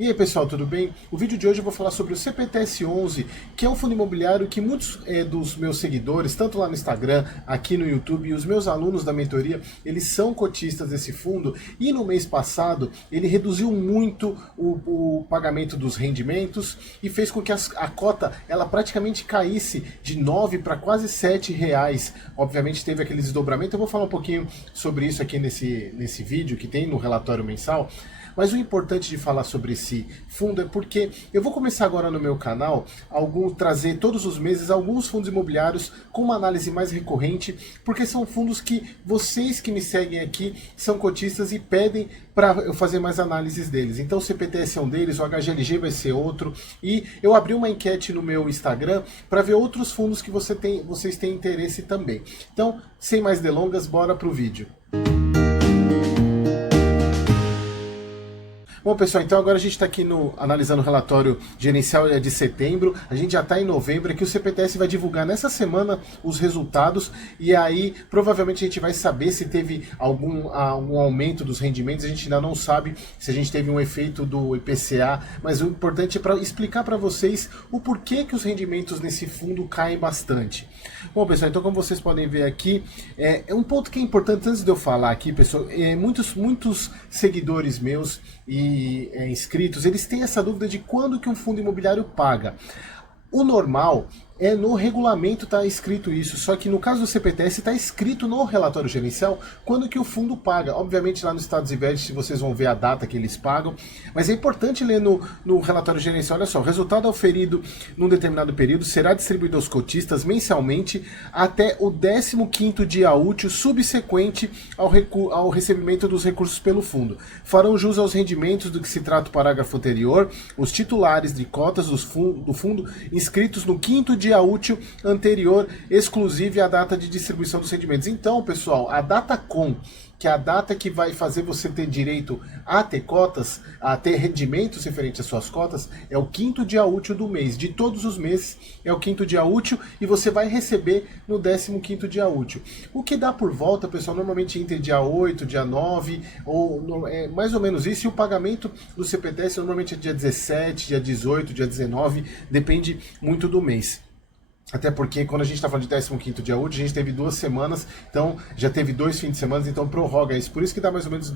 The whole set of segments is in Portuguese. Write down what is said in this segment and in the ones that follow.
E aí pessoal, tudo bem? O vídeo de hoje eu vou falar sobre o CPTS11, que é um fundo imobiliário que muitos dos meus seguidores, tanto lá no Instagram, aqui no YouTube, e os meus alunos da mentoria, eles são cotistas desse fundo, e no mês passado ele reduziu muito o pagamento dos rendimentos e fez com que a cota ela praticamente caísse de 9 para quase 7 reais. Obviamente teve aquele desdobramento, eu vou falar um pouquinho sobre isso aqui nesse vídeo que tem no relatório mensal. Mas o importante de falar sobre esse fundo é porque eu vou começar agora no meu canal trazer todos os meses alguns fundos imobiliários com uma análise mais recorrente, porque são fundos que vocês que me seguem aqui são cotistas e pedem para eu fazer mais análises deles. Então o CPTS é um deles, o HGLG vai ser outro, e eu abri uma enquete no meu Instagram para ver outros fundos que vocês têm interesse também. Então, sem mais delongas, bora pro vídeo. Bom pessoal, então agora a gente está aqui analisando o relatório gerencial de setembro, a gente já está em novembro, aqui o CPTS vai divulgar nessa semana os resultados, e aí provavelmente a gente vai saber se teve algum aumento dos rendimentos. A gente ainda não sabe se a gente teve um efeito do IPCA, mas o importante é para explicar para vocês o porquê que os rendimentos nesse fundo caem bastante. Bom pessoal, então como vocês podem ver aqui, é um ponto que é importante antes de eu falar aqui, pessoal, muitos seguidores meus e inscritos, eles têm essa dúvida de quando que um fundo imobiliário paga. O normal é no regulamento está escrito isso, só que no caso do CPTS está escrito no relatório gerencial quando que o fundo paga. Obviamente lá nos Estados Unidos vocês vão ver a data que eles pagam, mas é importante ler no relatório gerencial. Olha só, o resultado auferido num determinado período será distribuído aos cotistas mensalmente até o 15º dia útil subsequente ao recebimento dos recursos pelo fundo. Farão jus aos rendimentos do que se trata o parágrafo anterior os titulares de cotas do fundo inscritos no 5º dia útil anterior, exclusive à data de distribuição dos rendimentos. Então, pessoal, a data com, que é a data que vai fazer você ter direito a ter cotas, a ter rendimentos referentes às suas cotas, é o 5º dia útil do mês. De todos os meses é o 5º dia útil e você vai receber no 15º dia útil. O que dá por volta, pessoal, normalmente entre dia 8, dia 9, ou é mais ou menos isso, e o pagamento do CPTS normalmente é dia 17, dia 18, dia 19, depende muito do mês. Até porque quando a gente está falando de 15º dia útil, a gente teve 2 semanas, então já teve 2 fins de semana, então prorroga isso. Por isso que dá mais ou menos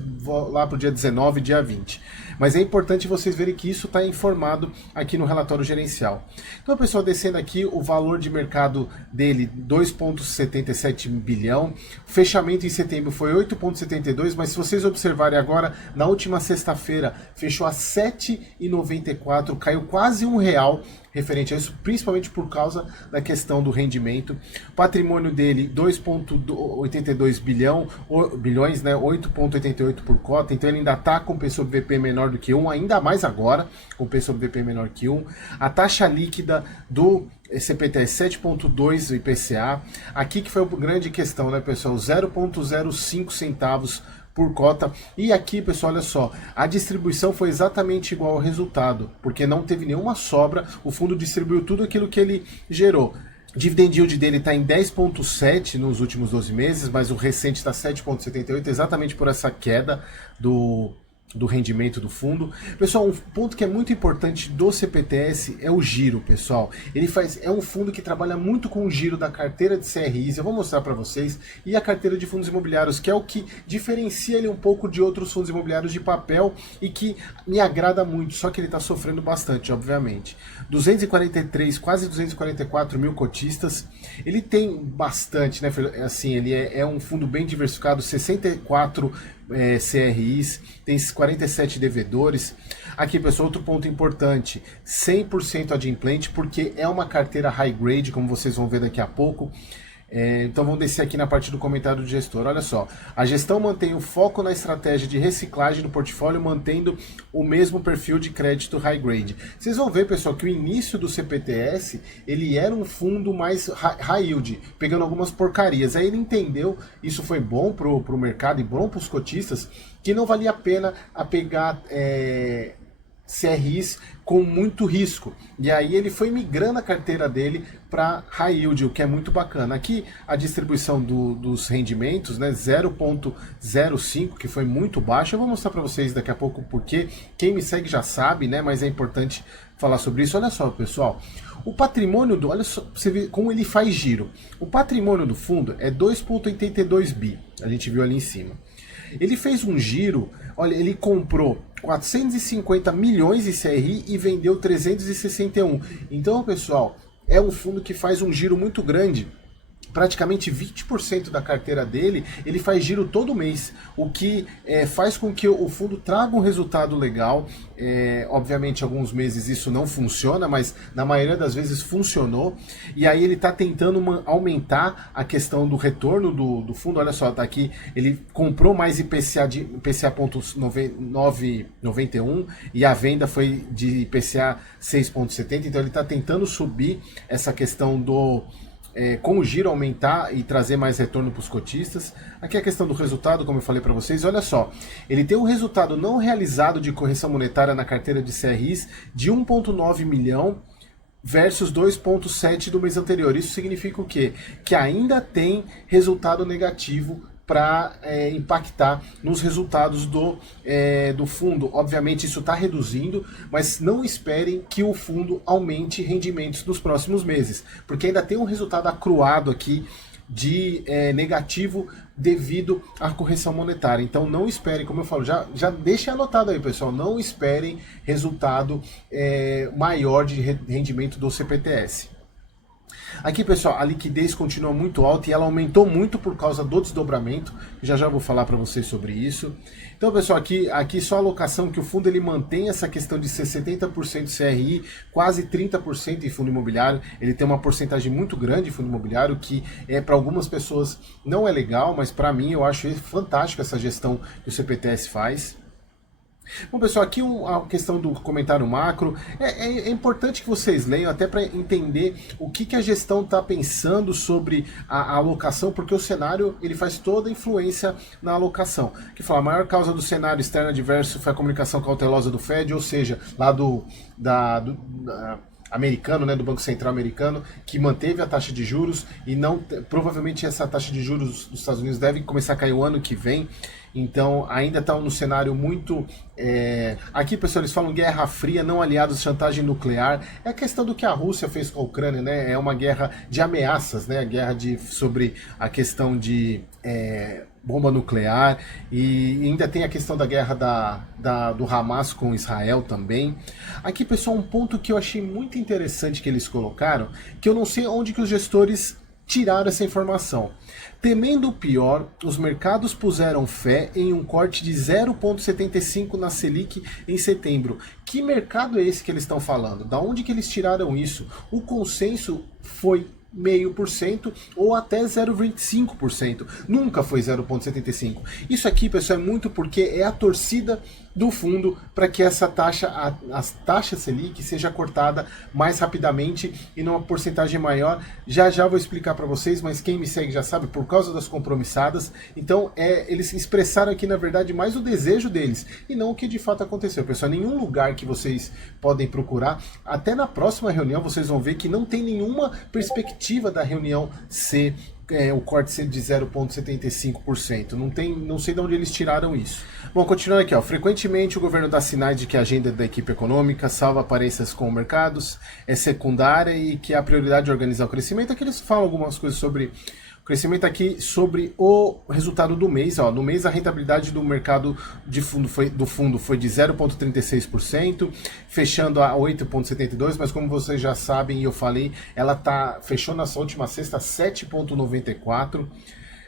lá para o dia 19, dia 20. Mas é importante vocês verem que isso está informado aqui no relatório gerencial. Então, pessoal, descendo aqui, o valor de mercado dele, 2,77 bilhão. O fechamento em setembro foi 8,72, mas se vocês observarem agora, na última sexta-feira, fechou a 7,94, caiu quase R$1 referente a isso, principalmente por causa da questão do rendimento. O patrimônio dele, 2,82 bilhões, né, 8,88 por cota, então ele ainda está com P sobre VP menor do que 1, ainda mais agora, com P sobre VP menor que 1. A taxa líquida do CPTS 7,2 IPCA, aqui que foi a grande questão, né, pessoal, 0,05 centavos por cota. E aqui, pessoal, olha só, a distribuição foi exatamente igual ao resultado, porque não teve nenhuma sobra, o fundo distribuiu tudo aquilo que ele gerou. Dividend yield dele está em 10,7 nos últimos 12 meses, mas o recente está 7,78, exatamente por essa queda do rendimento do fundo. Pessoal, um ponto que é muito importante do CPTS é o giro, pessoal. É um fundo que trabalha muito com o giro da carteira de CRIs, eu vou mostrar para vocês, e a carteira de fundos imobiliários, que é o que diferencia ele um pouco de outros fundos imobiliários de papel e que me agrada muito, só que ele está sofrendo bastante, obviamente. 243, quase 244 mil cotistas, ele tem bastante, né? Assim, ele é um fundo bem diversificado, 64 CRIs, tem 47 devedores. Aqui, pessoal, outro ponto importante, 100% adimplente, porque é uma carteira high grade, como vocês vão ver daqui a pouco. Então vamos descer aqui na parte do comentário do gestor. Olha só, a gestão mantém o foco na estratégia de reciclagem do portfólio, mantendo o mesmo perfil de crédito high grade. Vocês vão ver, pessoal, que o início do CPTS, ele era um fundo mais high yield, pegando algumas porcarias. Aí ele entendeu, isso foi bom pro mercado e bom para os cotistas, que não valia a pena pegar CRIs com muito risco. E aí ele foi migrando a carteira dele para high yield, o que é muito bacana. Aqui a distribuição dos rendimentos, né, 0,05, que foi muito baixo. Eu vou mostrar para vocês daqui a pouco porque quem me segue já sabe, né, mas é importante falar sobre isso. Olha só, pessoal, o patrimônio olha só, você vê como ele faz giro. O patrimônio do fundo é 2,82 bi, a gente viu ali em cima. Ele fez um giro, olha, ele comprou 450 milhões de CRI e vendeu 361. Então, pessoal, é um fundo que faz um giro muito grande. Praticamente 20% da carteira dele, ele faz giro todo mês, o que faz com que o fundo traga um resultado legal. Obviamente, alguns meses isso não funciona, mas na maioria das vezes funcionou. E aí ele está tentando aumentar a questão do retorno do fundo. Olha só, tá aqui, ele comprou mais IPCA de IPCA.991 e a venda foi de IPCA 6,70. Então ele está tentando subir essa questão com o giro aumentar e trazer mais retorno para os cotistas. Aqui a questão do resultado, como eu falei para vocês, olha só, ele tem um resultado não realizado de correção monetária na carteira de CRIs de 1,9 milhão versus 2,7 do mês anterior. Isso significa o quê? Que ainda tem resultado negativo para impactar nos resultados do fundo. Obviamente isso está reduzindo, mas não esperem que o fundo aumente rendimentos nos próximos meses, porque ainda tem um resultado acruado aqui de negativo devido à correção monetária. Então não esperem, como eu falo, já deixem anotado aí, pessoal, não esperem resultado maior de rendimento do CPTS. Aqui, pessoal, a liquidez continua muito alta e ela aumentou muito por causa do desdobramento. Já vou falar para vocês sobre isso. Então, pessoal, aqui só a alocação que o fundo ele mantém essa questão de ser 70% CRI, quase 30% em fundo imobiliário. Ele tem uma porcentagem muito grande em fundo imobiliário, que para algumas pessoas não é legal, mas para mim eu acho fantástico essa gestão que o CPTS faz. Bom, pessoal, aqui a questão do comentário macro, é importante que vocês leiam até para entender o que a gestão está pensando sobre a alocação, porque o cenário ele faz toda a influência na alocação. Que fala, a maior causa do cenário externo adverso foi a comunicação cautelosa do Fed, ou seja, lá americano, né, do Banco Central americano, que manteve a taxa de juros e provavelmente essa taxa de juros dos Estados Unidos deve começar a cair o ano que vem. Então ainda está no cenário muito... Aqui, pessoal, eles falam guerra fria, não aliados, chantagem nuclear. É a questão do que a Rússia fez com a Ucrânia, né? É uma guerra de ameaças, né? A guerra sobre a questão de bomba nuclear. E ainda tem a questão da guerra do Hamas com Israel também. Aqui, pessoal, um ponto que eu achei muito interessante que eles colocaram, que eu não sei onde que os gestores tiraram essa informação. Temendo o pior, os mercados puseram fé em um corte de 0,75 na Selic em setembro. Que mercado é esse que eles estão falando? Da onde que eles tiraram isso? O consenso foi 0,5% ou até 0,25%. Nunca foi 0,75%. Isso aqui, pessoal, é muito porque é a torcida do fundo para que essa taxa, a taxa Selic, seja cortada mais rapidamente e numa porcentagem maior. Já vou explicar para vocês, mas quem me segue já sabe, por causa das compromissadas. Então, eles expressaram aqui, na verdade, mais o desejo deles e não o que de fato aconteceu. Pessoal, nenhum lugar que vocês podem procurar, até na próxima reunião vocês vão ver que não tem nenhuma perspectiva da reunião ser o corte ser de 0,75%. Não sei de onde eles tiraram isso. Bom, continuando aqui, ó. Frequentemente o governo dá sinais de que a agenda da equipe econômica salva aparências com mercados, é secundária e que a prioridade é organizar o crescimento. Aqui eles falam algumas coisas sobre o crescimento aqui, sobre o resultado do mês. Ó. No mês a rentabilidade do mercado do fundo foi de 0,36%, fechando a 8,72%, mas como vocês já sabem e eu falei, ela fechou nessa última sexta 7,94%.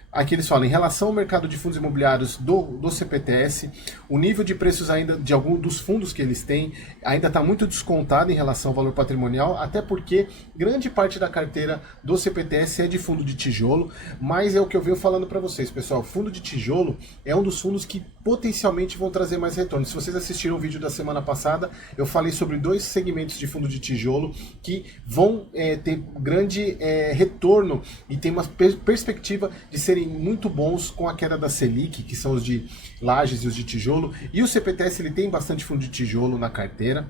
Aqui eles falam, em relação ao mercado de fundos imobiliários do CPTS, o nível de preços ainda de algum dos fundos que eles têm ainda está muito descontado em relação ao valor patrimonial, até porque grande parte da carteira do CPTS é de fundo de tijolo, mas é o que eu venho falando para vocês, pessoal, fundo de tijolo é um dos fundos que potencialmente vão trazer mais retorno. Se vocês assistiram o vídeo da semana passada, eu falei sobre 2 segmentos de fundo de tijolo que vão ter grande retorno e tem uma perspectiva de serem muito bons com a queda da Selic, que são os de lajes e os de tijolo. E o CPTS ele tem bastante fundo de tijolo na carteira,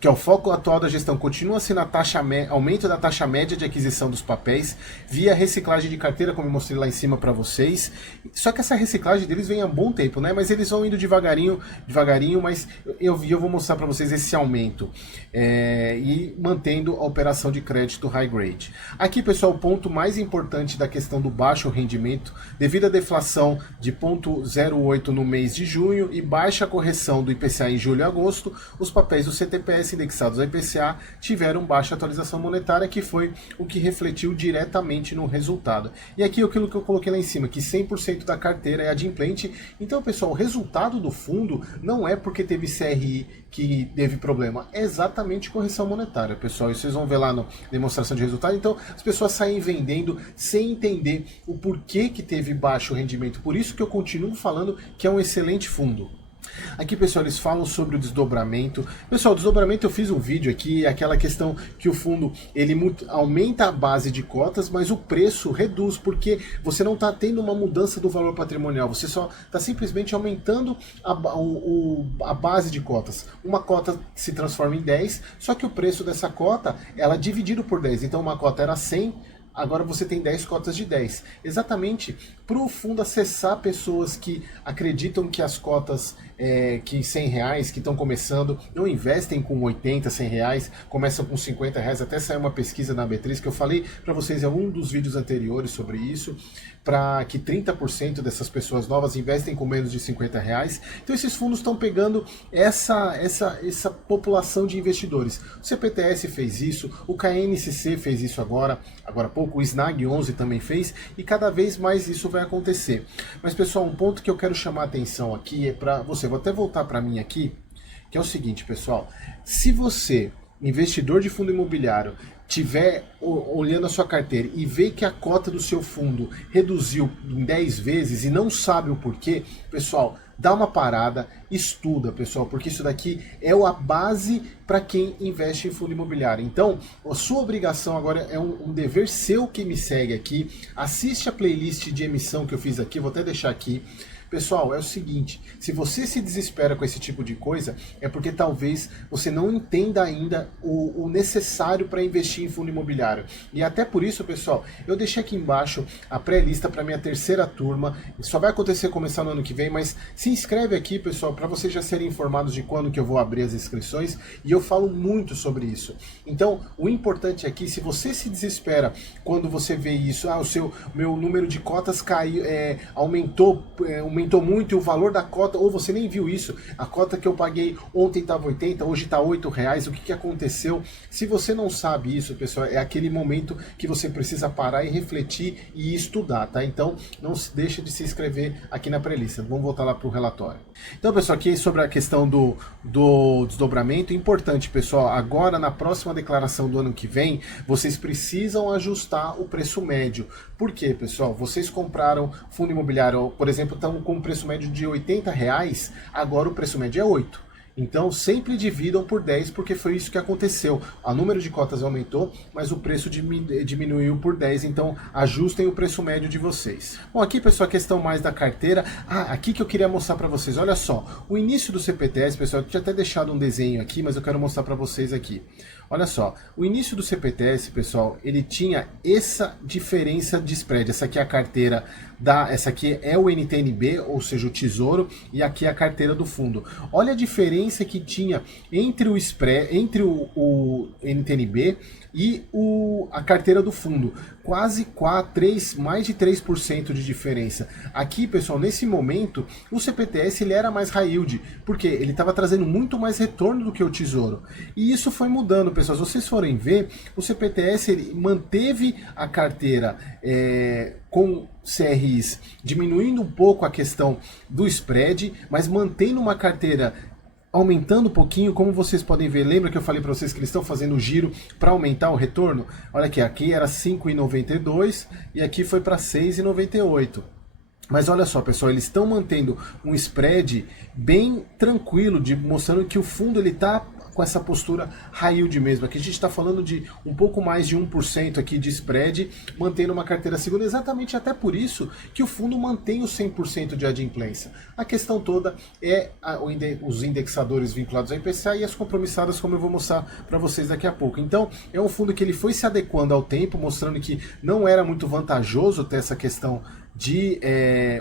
que é o foco atual da gestão continua sendo aumento da taxa média de aquisição dos papéis via reciclagem de carteira, como eu mostrei lá em cima para vocês. Só que essa reciclagem deles vem há um bom tempo, né? Mas eles vão indo devagarinho, mas eu vou mostrar para vocês esse aumento e mantendo a operação de crédito high grade. Aqui, pessoal, o ponto mais importante da questão do baixo rendimento, devido à deflação de 0,08 no mês de junho e baixa correção do IPCA em julho e agosto, os papéis do CTPS indexados ao IPCA tiveram baixa atualização monetária, que foi o que refletiu diretamente no resultado. E aqui aquilo que eu coloquei lá em cima, que 100% da carteira é adimplente. Então, pessoal, o resultado do fundo não é porque teve CRI que teve problema, é exatamente correção monetária, pessoal. E vocês vão ver lá na demonstração de resultado. Então, as pessoas saem vendendo sem entender o porquê que teve baixo rendimento. Por isso que eu continuo falando que é um excelente fundo. Aqui, pessoal, eles falam sobre o desdobramento. Pessoal, o desdobramento eu fiz um vídeo aqui, aquela questão que o fundo ele aumenta a base de cotas, mas o preço reduz, porque você não está tendo uma mudança do valor patrimonial, você só está simplesmente aumentando a base de cotas. Uma cota se transforma em 10, só que o preço dessa cota, ela é dividido por 10, então uma cota era 100, agora você tem 10 cotas de 10. Exatamente para o fundo acessar pessoas que acreditam que as cotas que R$100 que estão começando não investem com 80, R$100, começam com R$50. Até saiu uma pesquisa na B3 que eu falei para vocês em um dos vídeos anteriores sobre isso, para que 30% dessas pessoas novas investem com menos de R$50. Então esses fundos estão pegando essa população de investidores. O CPTS fez isso, o KNCC fez isso agora há pouco, o SNAG 11 também fez, e cada vez mais isso vai acontecer. Mas, pessoal, um ponto que eu quero chamar a atenção aqui é para você, vou até voltar para mim aqui, que é o seguinte, pessoal, se você, investidor de fundo imobiliário, tiver olhando a sua carteira e ver que a cota do seu fundo reduziu em 10 vezes e não sabe o porquê, pessoal, dá uma parada, estuda, pessoal, porque isso daqui é a base para quem investe em fundo imobiliário. Então, a sua obrigação agora é um dever seu que me segue aqui. Assiste a playlist de emissão que eu fiz aqui, vou até deixar aqui. Pessoal, é o seguinte, se você se desespera com esse tipo de coisa, é porque talvez você não entenda ainda o necessário para investir em fundo imobiliário. E até por isso, pessoal, eu deixei aqui embaixo a pré-lista para minha terceira turma. Só vai acontecer começar no ano que vem, mas se inscreve aqui, pessoal, para vocês já serem informados de quando que eu vou abrir as inscrições. E eu falo muito sobre isso. Então, o importante aqui, se você se desespera quando você vê isso, meu número de cotas caiu, aumentou muito e o valor da cota, ou você nem viu isso, a cota que eu paguei ontem estava 80, hoje está R$8, o que aconteceu? Se você não sabe isso, pessoal, é aquele momento que você precisa parar e refletir e estudar, tá? Então, não se deixa de se inscrever aqui na pré-lista. Vamos voltar lá para o relatório. Então, pessoal, aqui sobre a questão do desdobramento, importante, pessoal, agora na próxima declaração do ano que vem, vocês precisam ajustar o preço médio. Por quê, pessoal? Vocês compraram fundo imobiliário, por exemplo, estão com um preço médio de R$80, agora o preço médio é 8. Então sempre dividam por 10, porque foi isso que aconteceu. O número de cotas aumentou, mas o preço diminuiu por 10, então ajustem o preço médio de vocês. Bom, aqui, pessoal, a questão mais da carteira. Aqui que eu queria mostrar para vocês, olha só, o início do CPTS, pessoal, eu tinha até deixado um desenho aqui, mas eu quero mostrar para vocês aqui. Olha só, o início do CPTS, pessoal, ele tinha essa diferença de spread. Essa aqui é a carteira essa aqui é o NTNB, ou seja, o tesouro, e aqui é a carteira do fundo. Olha a diferença que tinha entre o spread, entre o NTNB e a carteira do fundo. Quase mais de 3% de diferença. Aqui, pessoal, nesse momento, o CPTS ele era mais high yield, porque ele estava trazendo muito mais retorno do que o tesouro. E isso foi mudando, pessoal. Se vocês forem ver, o CPTS ele manteve a carteira com CRIs, diminuindo um pouco a questão do spread, mas mantendo uma carteira aumentando um pouquinho, como vocês podem ver. Lembra que eu falei para vocês que eles estão fazendo o giro para aumentar o retorno? Olha aqui era 5,92 e aqui foi para 6,98. Mas olha só, pessoal, eles estão mantendo um spread bem tranquilo, mostrando que o fundo ele está com essa postura high yield mesmo. Aqui a gente está falando de um pouco mais de 1% aqui de spread, mantendo uma carteira segura, exatamente até por isso que o fundo mantém o 100% de adimplência. A questão toda é os indexadores vinculados ao IPCA e as compromissadas, como eu vou mostrar para vocês daqui a pouco. Então, é um fundo que ele foi se adequando ao tempo, mostrando que não era muito vantajoso ter essa questão de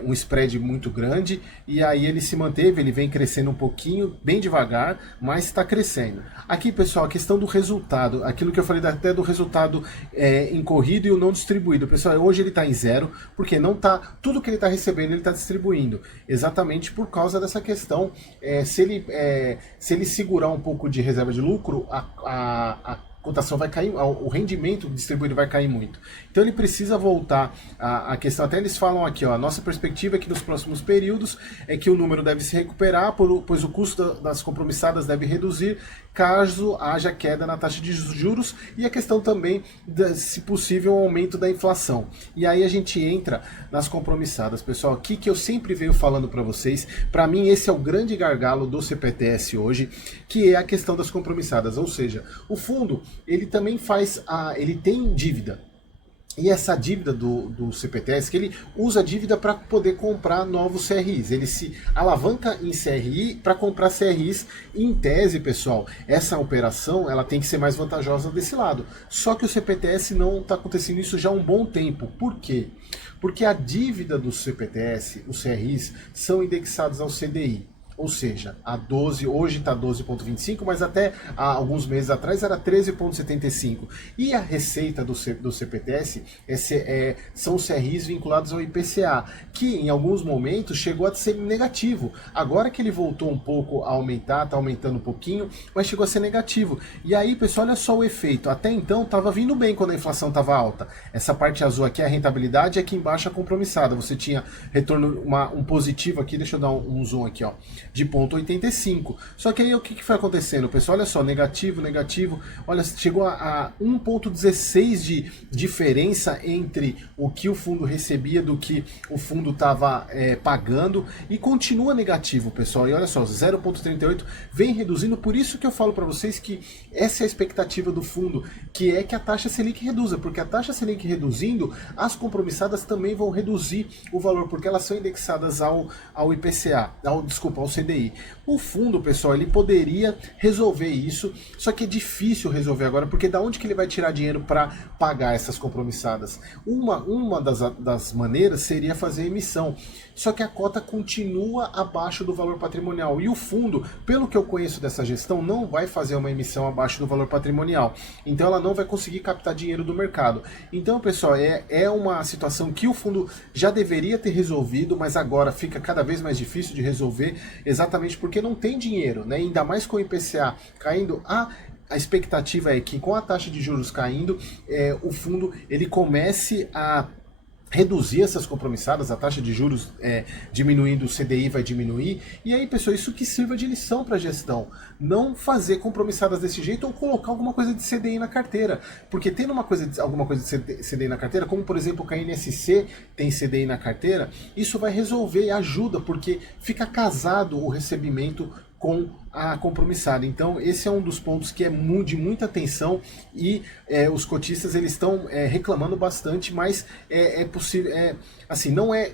um spread muito grande, e aí ele se manteve, ele vem crescendo um pouquinho, bem devagar, mas está crescendo. Aqui, pessoal, a questão do resultado, aquilo que eu falei até do resultado em corrido e o não distribuído. Pessoal, hoje ele está em zero, porque não tá, tudo que ele está recebendo ele está distribuindo, exatamente por causa dessa questão, se ele segurar um pouco de reserva de lucro, a cotação vai cair, o rendimento distribuído vai cair muito. Então ele precisa voltar à questão, até eles falam aqui, ó, a nossa perspectiva é que nos próximos períodos é que o número deve se recuperar, pois o custo das compromissadas deve reduzir caso haja queda na taxa de juros e a questão também, se possível, um aumento da inflação. E aí a gente entra nas compromissadas, pessoal, aqui que eu sempre venho falando para vocês, para mim esse é o grande gargalo do CPTS hoje, que é a questão das compromissadas, ou seja, o fundo ele também ele tem dívida. E essa dívida do CPTS, que ele usa a dívida para poder comprar novos CRIs. Ele se alavanca em CRI para comprar CRIs. Em tese, pessoal, essa operação ela tem que ser mais vantajosa desse lado. Só que o CPTS não está acontecendo isso já há um bom tempo. Por quê? Porque a dívida do CPTS, os CRIs, são indexados ao CDI. Ou seja, a 12, hoje está 12,25, mas até há alguns meses atrás era 13,75. E a receita do CPTS são os CRIs vinculados ao IPCA, que em alguns momentos chegou a ser negativo. Agora que ele voltou um pouco a aumentar, está aumentando um pouquinho, mas chegou a ser negativo. E aí, pessoal, olha só o efeito. Até então estava vindo bem quando a inflação estava alta. Essa parte azul aqui é a rentabilidade, e aqui embaixo a compromissada. Você tinha retorno, um positivo aqui, deixa eu dar um zoom aqui, ó, de 0,85. Só que aí o que foi acontecendo, pessoal? Olha só, negativo, negativo. Olha, chegou a 1,16 de diferença entre o que o fundo recebia do que o fundo estava pagando e continua negativo, pessoal. E olha só, 0,38 vem reduzindo. Por isso que eu falo para vocês que essa é a expectativa do fundo, que é que a taxa Selic reduza, porque a taxa Selic reduzindo, as compromissadas também vão reduzir o valor, porque elas são indexadas ao IPCA, ao CDI. O fundo, pessoal, ele poderia resolver isso, só que é difícil resolver agora, porque da onde que ele vai tirar dinheiro para pagar essas compromissadas? Uma das maneiras seria fazer emissão, só que a cota continua abaixo do valor patrimonial, e o fundo, pelo que eu conheço dessa gestão, não vai fazer uma emissão abaixo do valor patrimonial, então ela não vai conseguir captar dinheiro do mercado. Então, pessoal, é uma situação que o fundo já deveria ter resolvido, mas agora fica cada vez mais difícil de resolver, exatamente porque não tem dinheiro, né? Ainda mais com o IPCA caindo, a expectativa é que com a taxa de juros caindo, o fundo ele comece a reduzir essas compromissadas, a taxa de juros diminuindo, o CDI vai diminuir, e aí, pessoal, isso que sirva de lição para a gestão, não fazer compromissadas desse jeito ou colocar alguma coisa de CDI na carteira, porque tendo alguma coisa de CDI na carteira, como por exemplo o KNSC tem CDI na carteira, isso vai resolver e ajuda, porque fica casado o recebimento com a compromissada. Então esse é um dos pontos que é de muita atenção, e os cotistas eles estão reclamando bastante, mas é possível, assim, não é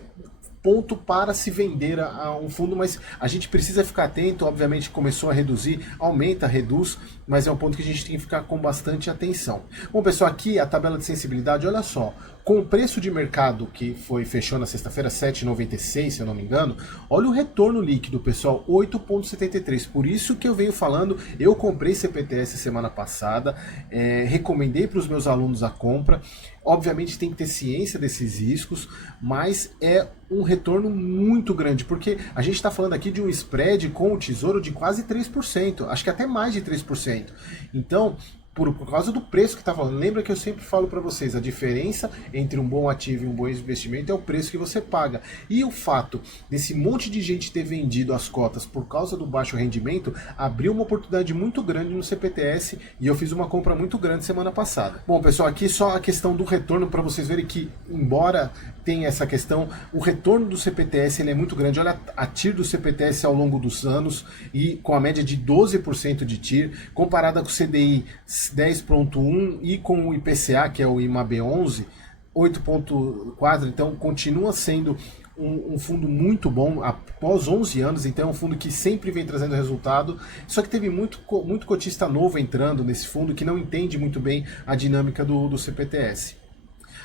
ponto para se vender a um fundo, mas a gente precisa ficar atento. Obviamente começou a reduzir, aumenta, reduz, mas é um ponto que a gente tem que ficar com bastante atenção. Bom, pessoal, aqui a tabela de sensibilidade, olha só, com o preço de mercado que fechou na sexta-feira, 7,96, se eu não me engano, olha o retorno líquido, pessoal, 8,73. Por isso que eu venho falando, eu comprei CPTS semana passada, recomendei para os meus alunos a compra. Obviamente tem que ter ciência desses riscos, mas é um retorno muito grande, porque a gente está falando aqui de um spread com o Tesouro de quase 3%, acho que até mais de 3%. Então, por causa do preço que está falando. Lembra que eu sempre falo para vocês, a diferença entre um bom ativo e um bom investimento é o preço que você paga. E o fato desse monte de gente ter vendido as cotas por causa do baixo rendimento abriu uma oportunidade muito grande no CPTS e eu fiz uma compra muito grande semana passada. Bom, pessoal, aqui só a questão do retorno para vocês verem que, embora tenha essa questão, o retorno do CPTS ele é muito grande. Olha a TIR do CPTS ao longo dos anos e com a média de 12% de TIR, comparada com o CDI 10.1 e com o IPCA, que é o IMAB11, 8.4, então continua sendo um fundo muito bom após 11 anos, então é um fundo que sempre vem trazendo resultado, só que teve muito cotista novo entrando nesse fundo que não entende muito bem a dinâmica do CPTS.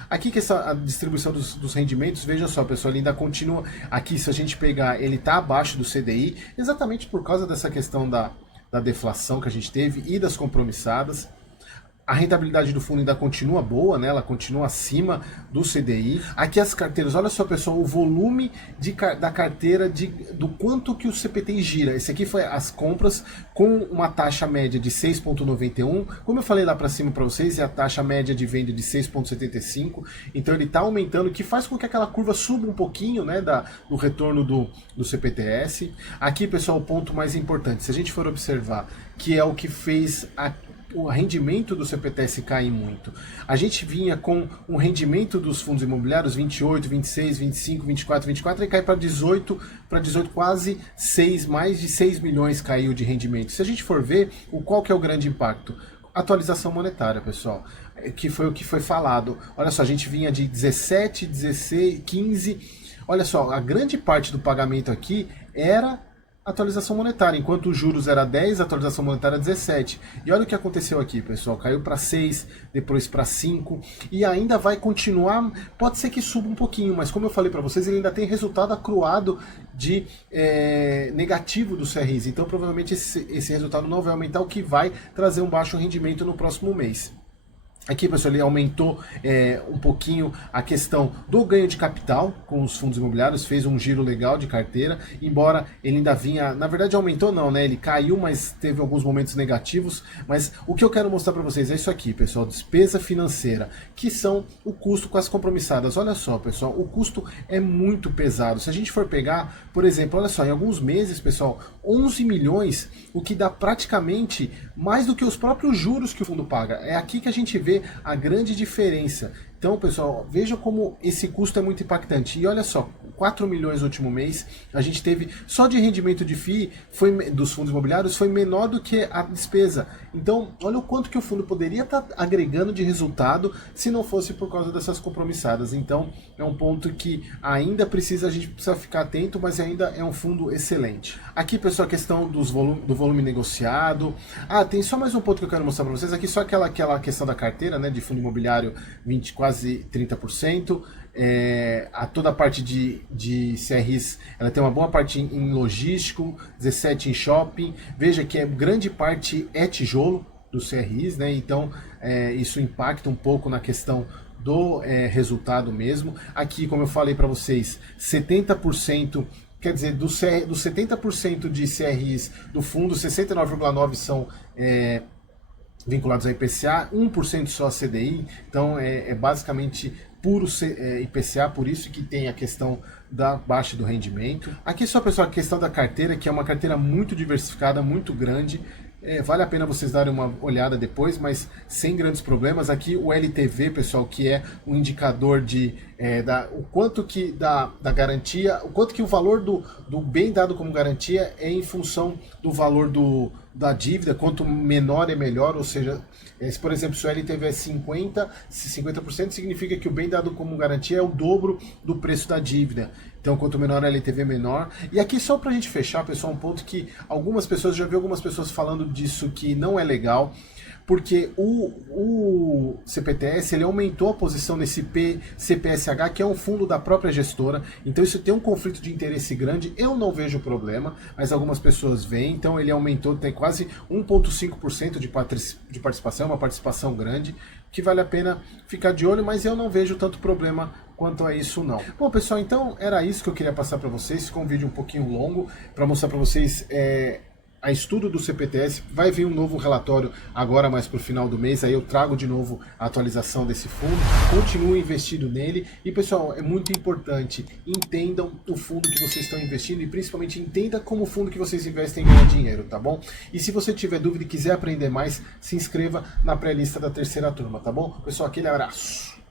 Aqui que a distribuição dos rendimentos, veja só, pessoal, ele ainda continua, aqui se a gente pegar, ele está abaixo do CDI, exatamente por causa dessa questão da deflação que a gente teve e das compromissadas. A rentabilidade do fundo ainda continua boa, né? Ela continua acima do CDI. Aqui as carteiras, olha só, pessoal, o volume da carteira, do quanto que o CPTI gira. Esse aqui foi as compras com uma taxa média de 6,91. Como eu falei lá para cima para vocês, é a taxa média de venda de 6,75. Então ele está aumentando, que faz com que aquela curva suba um pouquinho, né, do retorno do CPTS. Aqui, pessoal, o ponto mais importante, se a gente for observar, que é o que fez o rendimento do CPTS cair muito. A gente vinha com um rendimento dos fundos imobiliários 28, 26, 25, 24, 24 e cai para 18, quase 6, mais de 6 milhões caiu de rendimento. Se a gente for ver, qual que é o grande impacto? Atualização monetária, pessoal, que foi o que foi falado. Olha só, a gente vinha de 17, 16, 15, olha só, a grande parte do pagamento aqui era atualização monetária, enquanto os juros era 10, a atualização monetária 17. E olha o que aconteceu aqui, pessoal, caiu para 6, depois para 5, e ainda vai continuar, pode ser que suba um pouquinho, mas como eu falei para vocês, ele ainda tem resultado acruado de negativo do CRIs, então provavelmente esse resultado não vai aumentar, o que vai trazer um baixo rendimento no próximo mês. Aqui, pessoal, ele aumentou um pouquinho a questão do ganho de capital com os fundos imobiliários, fez um giro legal de carteira, embora ele ainda vinha, na verdade aumentou não, né? Ele caiu, mas teve alguns momentos negativos, mas o que eu quero mostrar para vocês é isso aqui, pessoal, despesa financeira, que são o custo com as compromissadas. Olha só, pessoal, o custo é muito pesado. Se a gente for pegar, por exemplo, olha só, em alguns meses, pessoal, 11 milhões, o que dá praticamente mais do que os próprios juros que o fundo paga. É aqui que a gente vê a grande diferença. Então, pessoal, veja como esse custo é muito impactante. E olha só, 4 milhões no último mês, a gente teve só de rendimento de FII dos fundos imobiliários foi menor do que a despesa. Então, olha o quanto que o fundo poderia estar agregando de resultado se não fosse por causa dessas compromissadas. Então, é um ponto que ainda a gente precisa ficar atento, mas ainda é um fundo excelente. Aqui, pessoal, a questão do volume negociado. Tem só mais um ponto que eu quero mostrar para vocês. Aqui só aquela questão da carteira, né, de fundo imobiliário, quase 30%. Toda a parte de CRIs, ela tem uma boa parte em logístico, 17% em shopping. Veja que grande parte é tijolo dos CRIs, né? Então isso impacta um pouco na questão do resultado mesmo. Aqui, como eu falei para vocês, 70%, quer dizer, dos 70% de CRIs do fundo, 69,9% são vinculados a IPCA, 1% só a CDI, então é basicamente puro IPCA, por isso que tem a questão da baixa do rendimento. Aqui só, pessoal, a questão da carteira, que é uma carteira muito diversificada, muito grande. Vale a pena vocês darem uma olhada depois, mas sem grandes problemas. Aqui o LTV, pessoal, que é um indicador o quanto que da garantia, o quanto que o valor do bem dado como garantia é em função do valor da dívida, quanto menor é melhor, ou seja, se por exemplo se o LTV é 50% significa que o bem dado como garantia é o dobro do preço da dívida. Então, quanto menor a LTV, menor. E aqui, só para a gente fechar, pessoal, um ponto que já vi algumas pessoas falando disso que não é legal, porque o CPTS ele aumentou a posição nesse CPSH, que é um fundo da própria gestora, então isso tem um conflito de interesse grande. Eu não vejo problema, mas algumas pessoas veem, então ele aumentou, tem quase 1,5% de participação, uma participação grande, que vale a pena ficar de olho, mas eu não vejo tanto problema quanto a isso não. Bom, pessoal, então era isso que eu queria passar para vocês. Ficou um vídeo um pouquinho longo para mostrar para vocês a estudo do CPTS, vai vir um novo relatório agora mais para o final do mês, aí eu trago de novo a atualização desse fundo, continuo investindo nele e pessoal, é muito importante, entendam o fundo que vocês estão investindo e principalmente entenda como o fundo que vocês investem ganha dinheiro, tá bom? E se você tiver dúvida e quiser aprender mais, se inscreva na pré-lista da terceira turma, tá bom? Pessoal, aquele abraço!